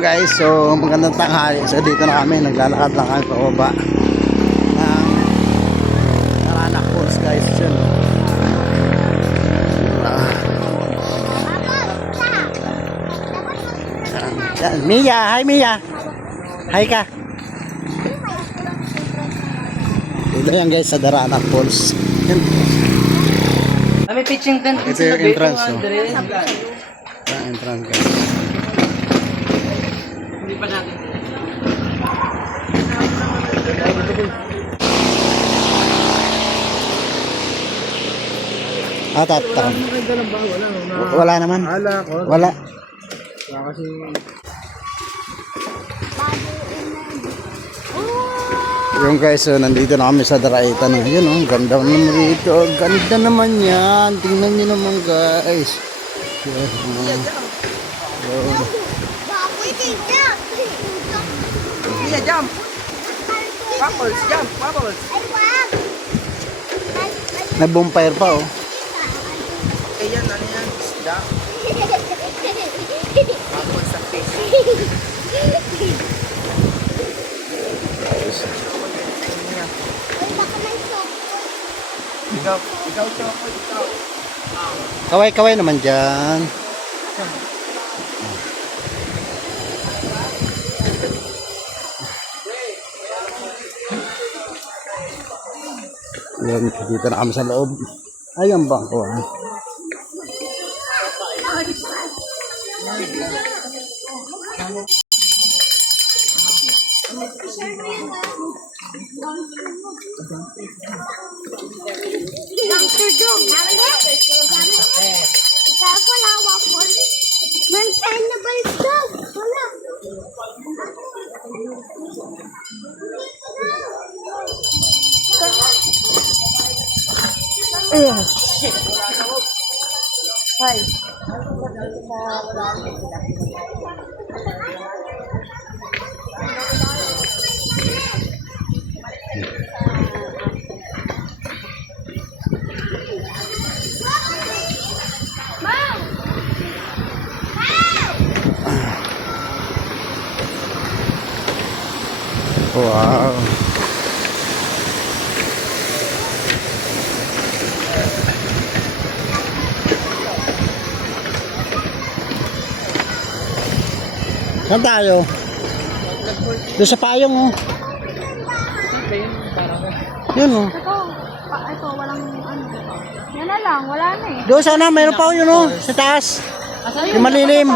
Guys, so magandang tanghali. So dito na kami, naglalakad lang kami pababa ng Naranak Falls, guys. Yun. Yan. Mia, hi Mia. Hi ka. Dito yan guys sa Naranak Falls. Yan. May pitching tent. Ito yung entrance. So. Yung entrance guys. Hindi pa natin. Tatak. Wala naman. Wala. Kasi Yung guys, so, nandito na kami sa Daraitan. Yun, oh, ganda naman dito. Ganda naman yan. Tingnan nyo naman guys. Yes, Mia, jump! Bubbles, jump! Bubbles! may bonfire pa oh. Okay yan, ano yan? Isda. Bubbles sa face. Ikaw, ikaw. Kaway-kaway naman dyan. Yan, dito na kami sa loob. Ayan bangko ah. Dr. Dong, ikaw lawa po. Maintain na ba yung dog? Wala. Ayan. Hi. Wow. Saan tayo? Doon sa payong oh. Yun oh. Ito, walang ano. Yan na lang, wala na eh. Doon sana, mayroon pa yun oh. Sa taas. Yung malilim.